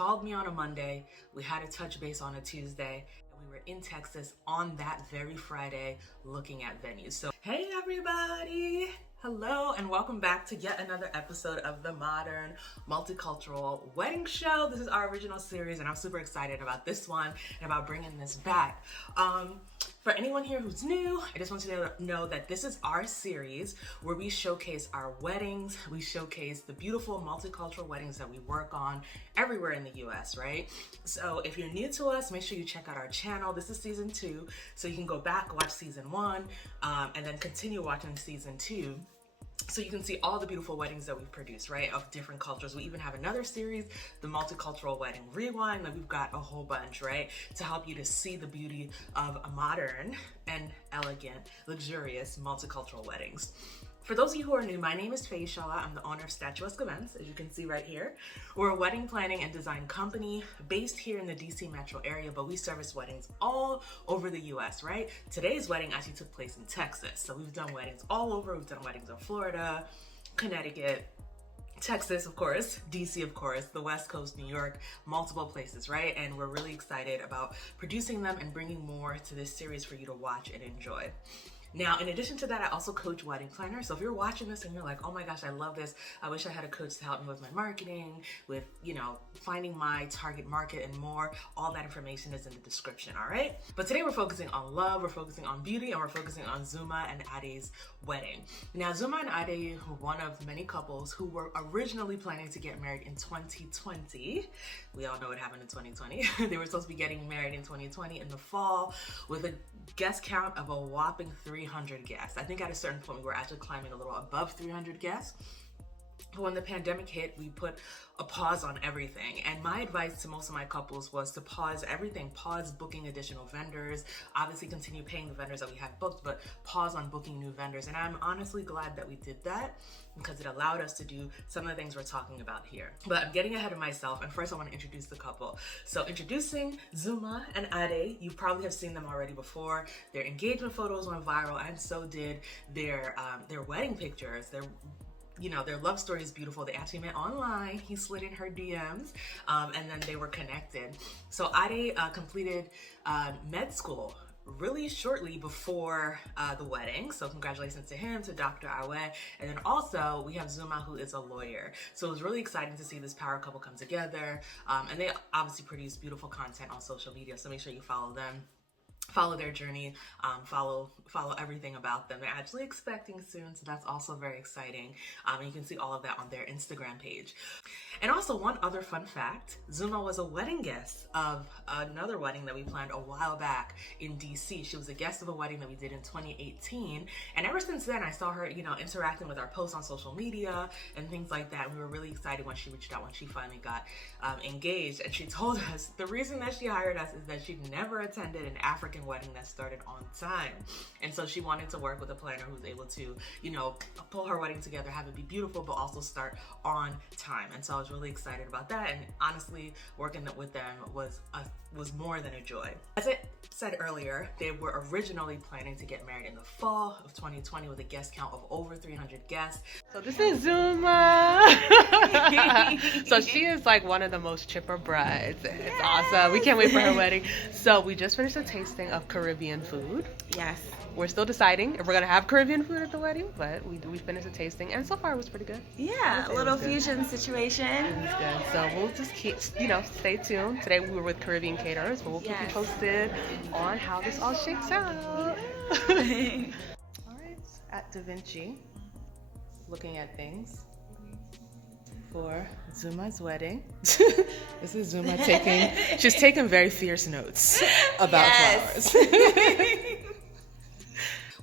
called me on a Monday, we had a touch base on a Tuesday, and we were in Texas on that very Friday looking at venues. So hey everybody, hello and welcome back to yet another episode of the Modern Multicultural Wedding Show. This is our original series and I'm super excited about this one and about bringing this back. For anyone here who's new, I just want you to know that this is our series where we showcase our weddings, we showcase the beautiful multicultural weddings that we work on everywhere in the US, right? So if you're new to us, make sure you check out our channel. This is season 2, so you can go back, watch season 1, and then continue watching season 2. So you can see all the beautiful weddings that we've produced, right, of different cultures. We even have another series, the Multicultural Wedding Rewind, that we've got a whole bunch, right, to help you to see the beauty of a modern and elegant, luxurious multicultural weddings. For those of you who are new, my name is Faye. I'm the owner of STATUESQUE Events, as you can see right here. We're a wedding planning and design company based here in the DC metro area, but we service weddings all over the US, right? Today's wedding actually took place in Texas. So we've done weddings all over. We've done weddings in Florida, Connecticut, Texas, of course, DC, of course, the West Coast, New York, multiple places, right? And we're really excited about producing them and bringing more to this series for you to watch and enjoy. Now, in addition to that, I also coach wedding planners. So if you're watching this and you're like, oh my gosh, I love this. I wish I had a coach to help me with my marketing, with, finding my target market and more. All that information is in the description, all right? But today we're focusing on love, we're focusing on beauty, and we're focusing on Zunma and Ade's wedding. Now, Zunma and Ade were one of many couples who were originally planning to get married in 2020. We all know what happened in 2020. They were supposed to be getting married in 2020 in the fall with a guest count of a whopping 300 guests. I think at a certain point we were actually climbing a little above 300 guests. But when the pandemic hit, we put a pause on everything. And my advice to most of my couples was to pause everything, pause booking additional vendors, obviously continue paying the vendors that we had booked, but pause on booking new vendors. And I'm honestly glad that we did that because it allowed us to do some of the things we're talking about here. But I'm getting ahead of myself, and first I want to introduce the couple. So introducing Zunma and Ade. You probably have seen them already before. Their engagement photos went viral, and so did their wedding pictures. Their love story is beautiful. They actually met online. He slid in her DMs, and then they were connected. So Ade completed med school really shortly before the wedding. So congratulations to him, to Dr. Awe. And then also we have Zunma, who is a lawyer. So it was really exciting to see this power couple come together. And they obviously produce beautiful content on social media. So make sure you follow them. Follow their journey, follow everything about them. They're actually expecting soon, so that's also very exciting. And you can see all of that on their Instagram page. And also one other fun fact, Zunma was a wedding guest of another wedding that we planned a while back in DC. She was a guest of a wedding that we did in 2018. And ever since then, I saw her, interacting with our posts on social media and things like that. We were really excited when she reached out, when she finally got engaged. And she told us the reason that she hired us is that she'd never attended an African wedding that started on time. And so she wanted to work with a planner who's able to, pull her wedding together, have it be beautiful, but also start on time. And so I was really excited about that. And honestly, working with them was more than a joy. As I said earlier, they were originally planning to get married in the fall of 2020 with a guest count of over 300 guests. So this is Zunma. So she is like one of the most chipper brides. It's awesome. We can't wait for her wedding. So we just finished a tasting of Caribbean food. Yes. We're still deciding if we're gonna have Caribbean food at the wedding, but we finished the tasting, and so far it was pretty good. Yeah, a little fusion situation. It was good. So we'll just keep, stay tuned. Today we were with Caribbean caterers, but we'll keep you posted on how this all shakes out. All right, at Da Vinci, looking at things for Zunma's wedding. This is Zunma she's taking very fierce notes about flowers.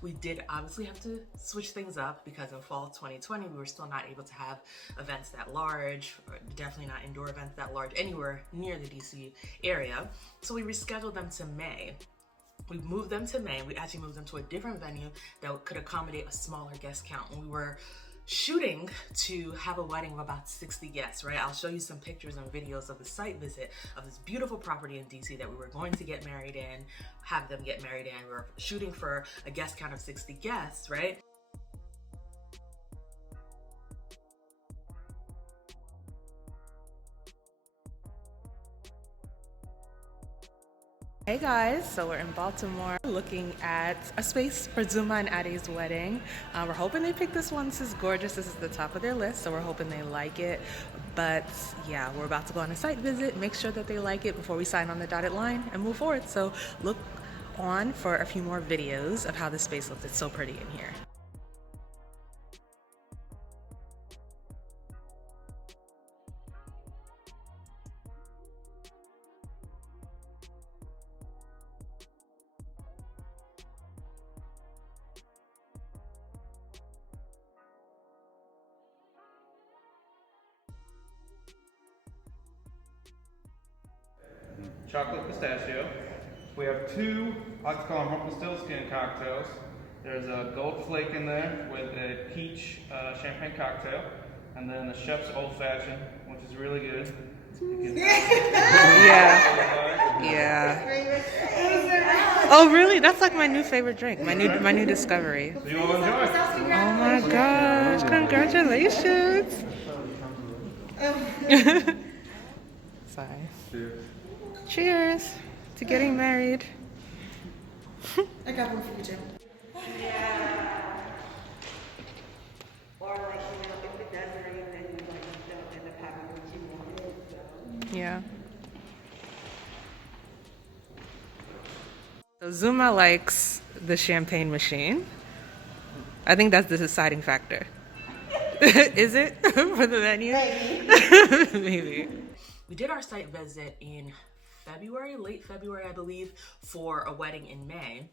We did obviously have to switch things up because in fall 2020, we were still not able to have events that large, or definitely not indoor events that large anywhere near the DC area. So we rescheduled them to May. We moved them to May. We actually moved them to a different venue that could accommodate a smaller guest count. And we were shooting to have a wedding of about 60 guests, right? I'll show you some pictures and videos of the site visit of this beautiful property in DC that we were going to get married in, have them get married in. We were shooting for a guest count of 60 guests, right? Hey guys, so we're in Baltimore looking at a space for Zunma and Addie's wedding. We're hoping they pick this one. This is gorgeous. This is the top of their list, so we're hoping they like it. But yeah, we're about to go on a site visit, make sure that they like it before we sign on the dotted line and move forward. So look on for a few more videos of how this space looks. It's so pretty in here. Chocolate pistachio. We have two, I like to call them Rumpelstiltskin cocktails. There's a gold flake in there with a peach champagne cocktail, and then a chef's old fashioned, which is really good. Yeah. Oh really? That's like my new favorite drink, my new discovery. So you all enjoy. Oh my gosh, congratulations. Sorry. Cheers. Cheers to getting married. I got one for you, Jim. Or like, if it does rain, then you don't end up having what you wanted, so. Yeah. So Zuma likes the champagne machine. I think that's the deciding factor. Is it for the venue? Maybe. We did our site visit in February, late February, I believe, for a wedding in May.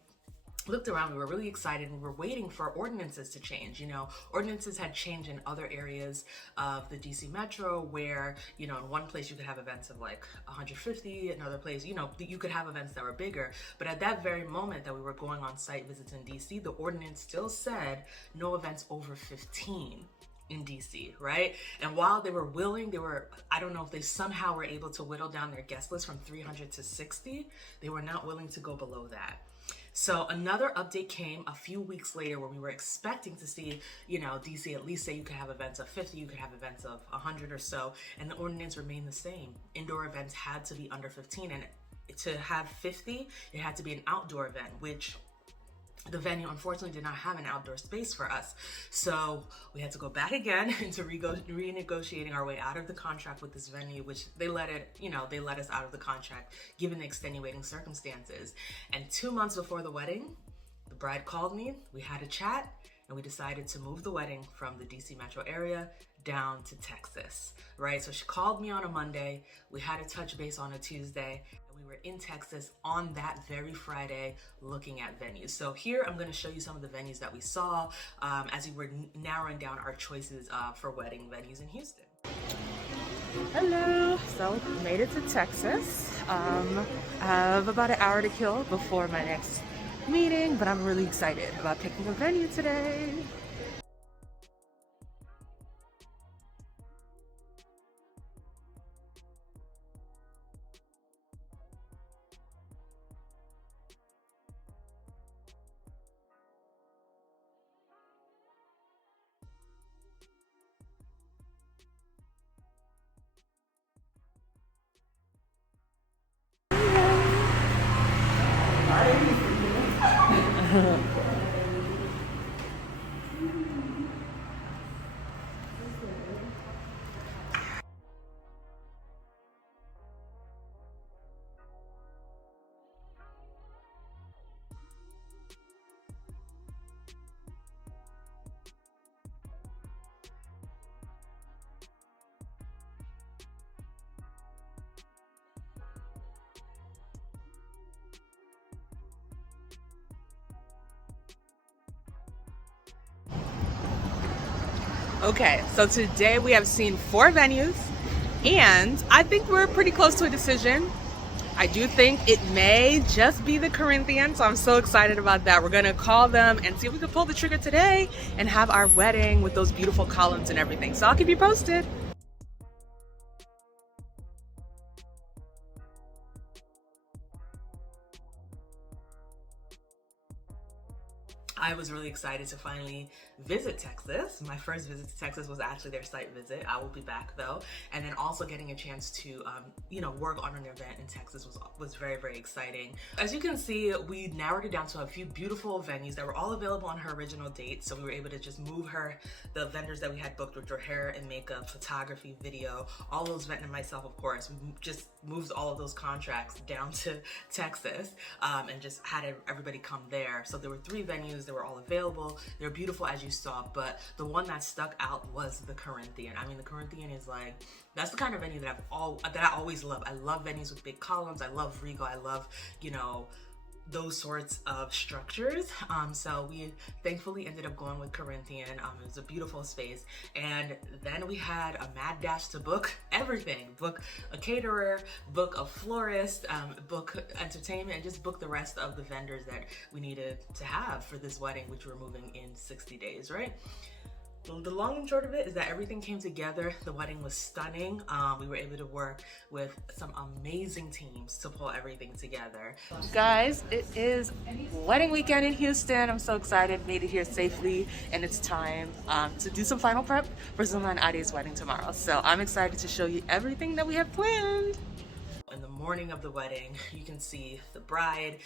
Looked around, we were really excited, and we were waiting for ordinances to change. You know, ordinances had changed in other areas of the DC Metro where, you know, in one place you could have events of like 150, another place, you know, you could have events that were bigger. But at that very moment that we were going on site visits in DC, the ordinance still said no events over 15 in DC, right? And while they were willing, I don't know if they somehow were able to whittle down their guest list from 300 to 60, they were not willing to go below that. So another update came a few weeks later where we were expecting to see, you know, DC at least say you could have events of 50, you could have events of 100 or so, and the ordinance remained the same. Indoor events had to be under 15, and to have 50, it had to be an outdoor event, which the venue unfortunately did not have an outdoor space for us. So we had to go back again into renegotiating our way out of the contract with this venue, which they let us out of the contract given the extenuating circumstances. And 2 months before the wedding, the bride called me, we had a chat, and we decided to move the wedding from the DC metro area down to Texas, right? So she called me on a Monday, we had a touch base on a Tuesday, and we were in Texas on that very Friday looking at venues. So here I'm gonna show you some of the venues that we saw as we were narrowing down our choices for wedding venues in Houston. Hello. So made it to Texas. I have about an hour to kill before my next meeting, but I'm really excited about picking a venue today. Okay, so today we have seen 4 venues, and I think we're pretty close to a decision. I do think it may just be the Corinthian, so I'm so excited about that. We're gonna call them and see if we can pull the trigger today and have our wedding with those beautiful columns and everything. So I'll keep you posted. I was really excited to finally visit Texas. My first visit to Texas was actually their site visit. I will be back though. And then also getting a chance to, work on an event in Texas was very, very exciting. As you can see, we narrowed it down to a few beautiful venues that were all available on her original date. So we were able to just move the vendors that we had booked, which were hair and makeup, photography, video, all those, and myself, of course. We just moved all of those contracts down to Texas and just had everybody come there. So there were 3 venues. They were all available. They're beautiful, as you saw, but the one that stuck out was the Corinthian. I mean, the Corinthian is like, that's the kind of venue that I always love. I love venues with big columns. I love regal. I love, those sorts of structures. So we thankfully ended up going with Corinthian. It was a beautiful space. And then we had a mad dash to book everything. Book a caterer, book a florist, book entertainment, and just book the rest of the vendors that we needed to have for this wedding, which we're moving in 60 days, right? The long and short of it is that everything came together. The wedding was stunning. We were able to work with some amazing teams to pull everything together. Guys, it is wedding weekend in Houston. I'm so excited, made it here safely, and it's time to do some final prep for Zunma and Adi's wedding tomorrow. So I'm excited to show you everything that we have planned. In the morning of the wedding, you can see the bride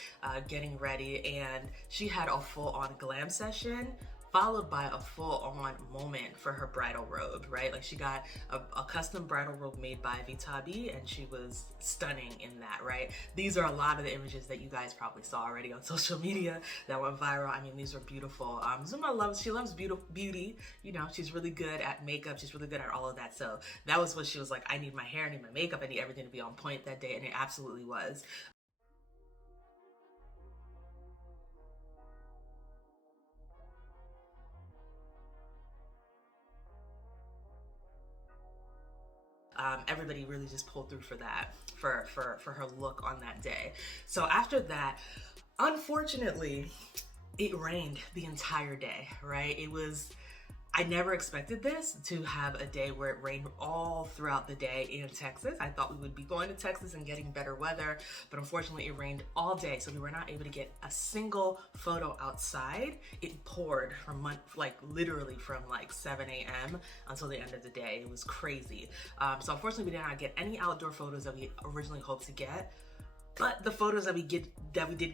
getting ready, and she had a full-on glam session, followed by a full-on moment for her bridal robe, right? Like, she got a custom bridal robe made by Vitabi, and she was stunning in that, right? These are a lot of the images that you guys probably saw already on social media that went viral. I mean, these are beautiful. Zunma loves beauty. She's really good at makeup. She's really good at all of that. So that was what she was like, I need my hair, I need my makeup, I need everything to be on point that day, and it absolutely was. Everybody really just pulled through for that, for her look on that day. So after that, unfortunately, it rained the entire day, right? I never expected this, to have a day where it rained all throughout the day in Texas. I thought we would be going to Texas and getting better weather, but unfortunately it rained all day, so we were not able to get a single photo outside. It poured from literally from 7 a.m. until the end of the day. It was crazy. So unfortunately we did not get any outdoor photos that we originally hoped to get. But the photos that we did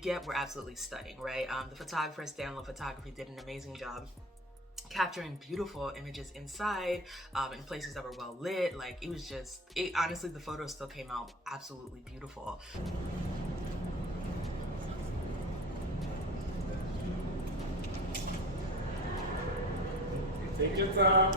get were absolutely stunning, right? The photographer, Stanley Photography, did an amazing job capturing beautiful images inside, in places that were well lit. Like, honestly, the photos still came out absolutely beautiful. Take your time.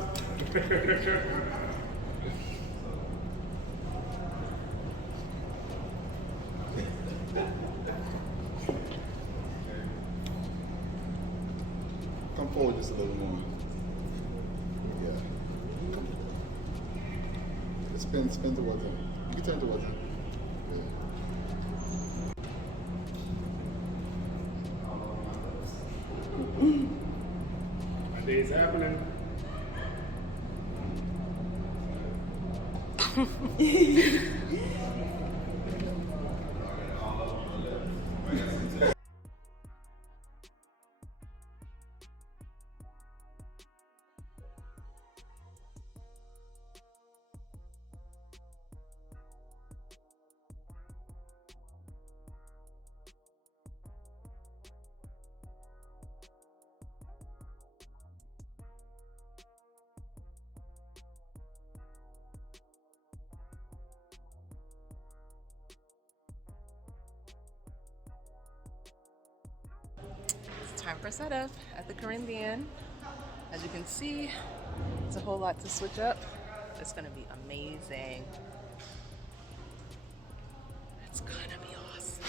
Come forward just a little more. Yeah. Spin towards him. You can turn towards him. Yeah. My day's happening. Time for setup at the Corinthian. As you can see, it's a whole lot to switch up. It's gonna be amazing. It's gonna be awesome.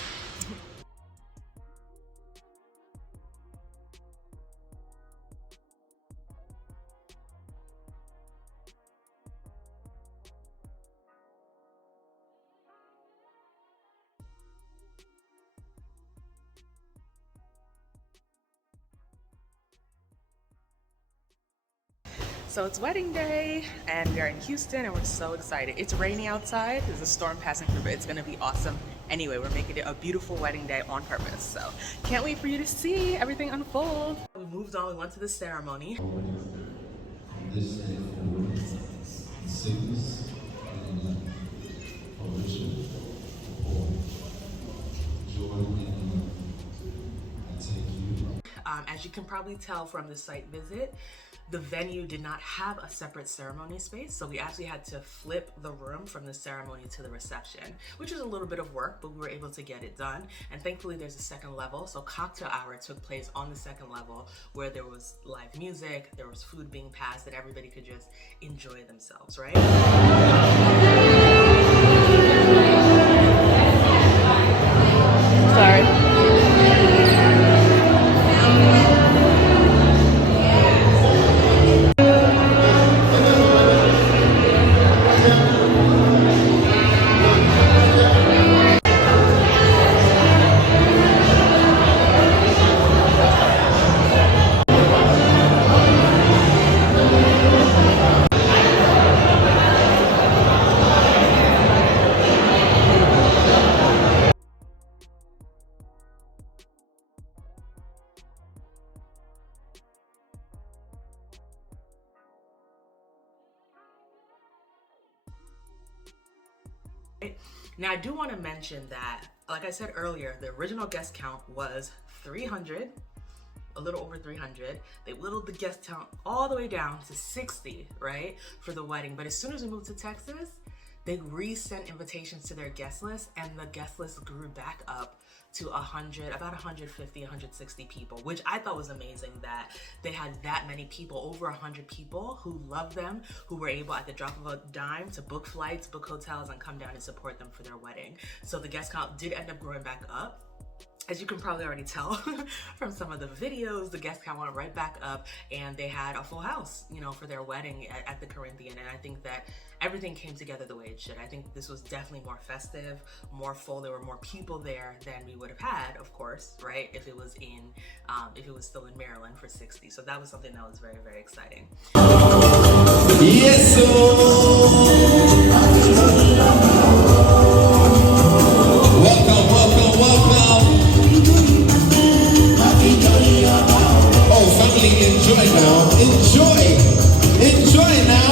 So it's wedding day and we are in Houston and we're so excited. It's raining outside, there's a storm passing through, but it's gonna be awesome. Anyway, we're making it a beautiful wedding day on purpose. So can't wait for you to see everything unfold. moved on. We went to the ceremony. This is sickness and life, for riches, for joy and love. I take you. As you can probably tell from the site visit, the venue did not have a separate ceremony space, so we actually had to flip the room from the ceremony to the reception, which is a little bit of work, but we were able to get it done. And thankfully there's a second level, so cocktail hour took place on the second level where there was live music, there was food being passed, and everybody could just enjoy themselves, right? Sorry. Now, I do want to mention that, like I said earlier, the original guest count was 300, a little over 300. They whittled the guest count all the way down to 60, right, for the wedding. But as soon as we moved to Texas, they resent invitations to their guest list, and the guest list grew back up to 100, about 150, 160 people, which I thought was amazing that they had that many people, over 100 people who loved them, who were able at the drop of a dime to book flights, book hotels, and come down and support them for their wedding. So the guest count did end up growing back up. As you can probably already tell from some of the videos, the guest count went right back up, and they had a full house, you know, for their wedding at the Corinthian. And I think that everything came together the way it should. I think this was definitely more festive, more full. There were more people there than we would have had, of course, right? If it was still in Maryland for 60. So that was something that was very, very exciting. Yes, sir. Welcome, welcome, welcome. Oh, family, enjoy now. Enjoy now.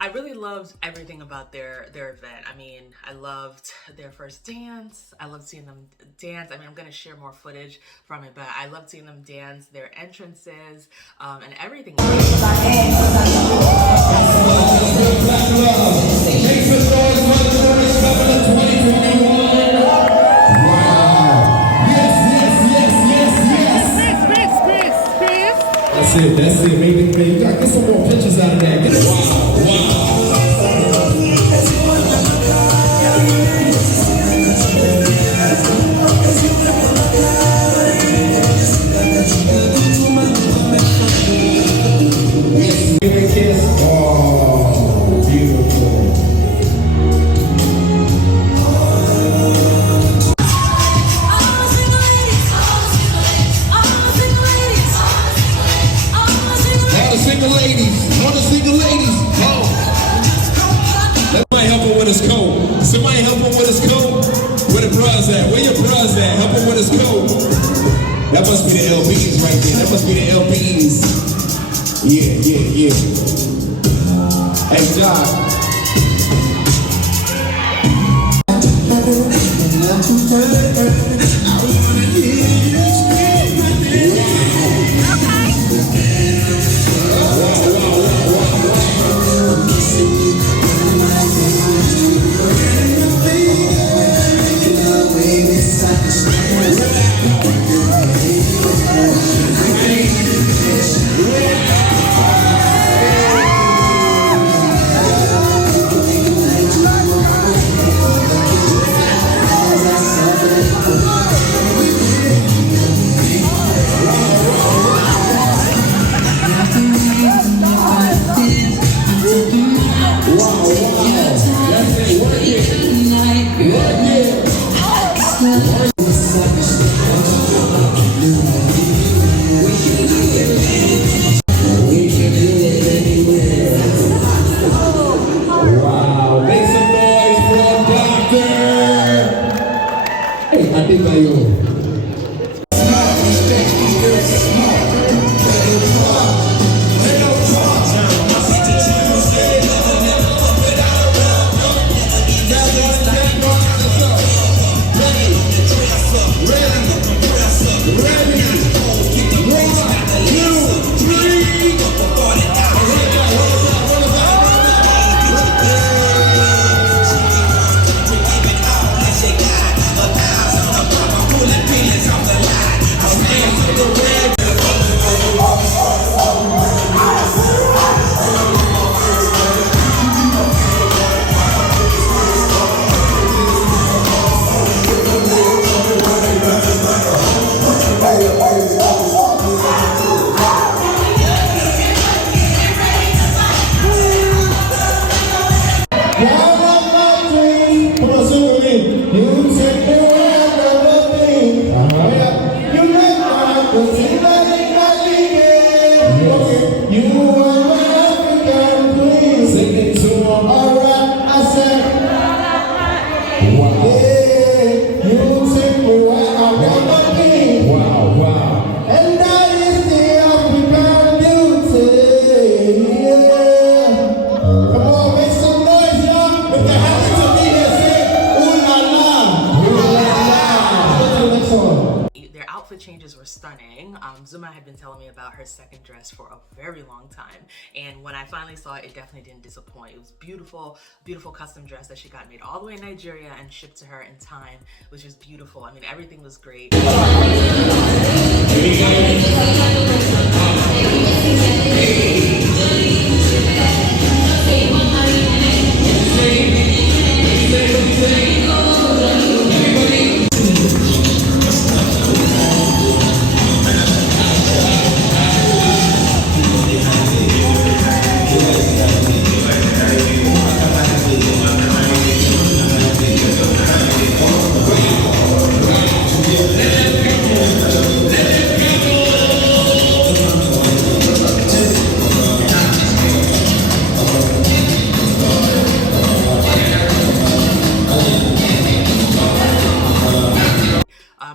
I really loved everything about their event. I mean, I loved their first dance. I loved seeing them dance. I mean, I'm going to share more footage from it, but I loved seeing them dance, their entrances, and everything. That's it, maybe you gotta get some more pictures out of that. Give a kiss. Oh, beautiful. All the single ladies, oh. Somebody help her with his coat. Somebody help her with his coat. Where the bras at? Where your bras at? Help her with his coat. That must be the LBs right there. That must be the LBs. Yeah. Hey, Doc. Zunma had been telling me about her second dress for a very long time, and when I finally saw it, it definitely didn't disappoint. It was beautiful, beautiful custom dress that she got made all the way in Nigeria and shipped to her in time, which was beautiful. I mean, everything was great.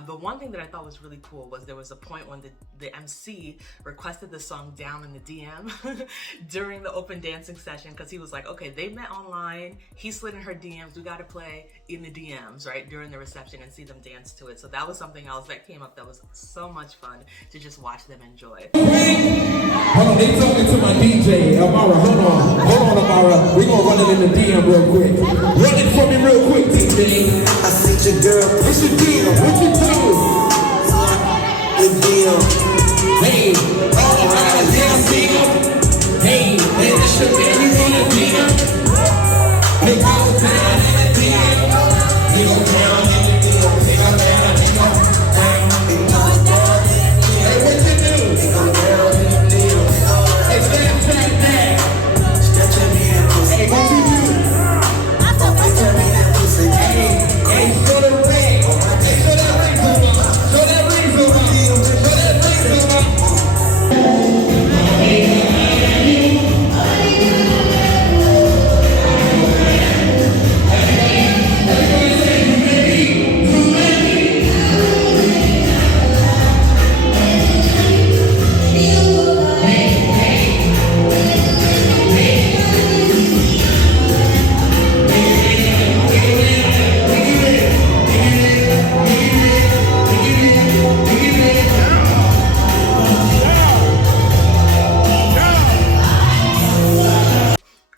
The one thing that I thought was really cool was there was a point when the MC requested the song down in the DM during the open dancing session, because he was like, okay, they met online, he slid in her DMs, we got to play in the DMs, right, during the reception and see them dance to it. So that was something else that came up that was so much fun to just watch them enjoy. Hold on, they talking to my DJ, Amara. Hold on, Amara. We gonna run it in the DM real quick. Run it for me real quick, DJ. I see your girl. What's your deal? What you do? The deal. Hey, all around, yeah, I see him. Hey, this your baby on the DM. Hey, go down in the DM. They go down in the DM. They go down, they go down. Hey, what you do? They go down in the DM. Hey, Snapchat that. Stretch your hand, pussy. Hey, what you do? They tell me that pussy. Hey, show the ring. Hey, show that ring, Zuma. Show that ring, Zuma. Show that ring, Zuma.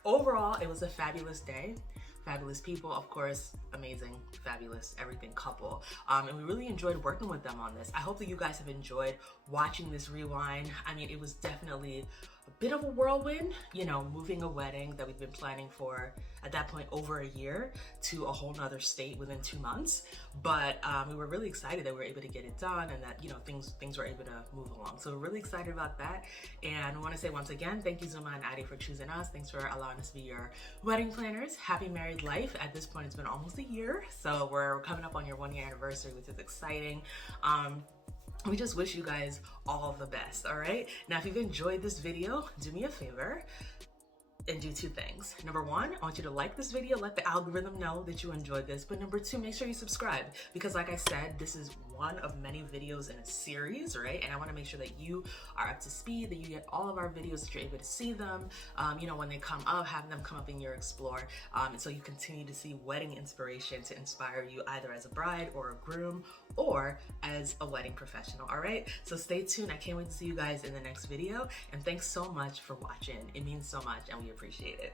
Overall, it was a fabulous day. Fabulous people, of course, amazing, fabulous, everything couple. And we really enjoyed working with them on this. I hope that you guys have enjoyed watching this rewind. I mean, it was definitely a bit of a whirlwind, you know, moving a wedding that we've been planning for, at that point, over a year to a whole nother state within 2 months. But we were really excited that we were able to get it done and that, you know, things were able to move along. So we're really excited about that. And I want to say once again, thank you Zuma and Addie for choosing us. Thanks for allowing us to be your wedding planners. Happy married life. At this point, it's been almost a year. So we're coming up on your 1 year anniversary, which is exciting. We just wish you guys all the best, all right? Now, if you've enjoyed this video, do me a favor and do 2 things. Number 1, I want you to like this video, let the algorithm know that you enjoyed this. But number 2, make sure you subscribe, because like I said, this is one of many videos in a series, right? And I want to make sure that you are up to speed, that you get all of our videos, that you're able to see them, you know, when they come up, having them come up in your Explore. And so you continue to see wedding inspiration to inspire you either as a bride or a groom or as a wedding professional, all right? So stay tuned. I can't wait to see you guys in the next video. And thanks so much for watching. It means so much and we appreciate it.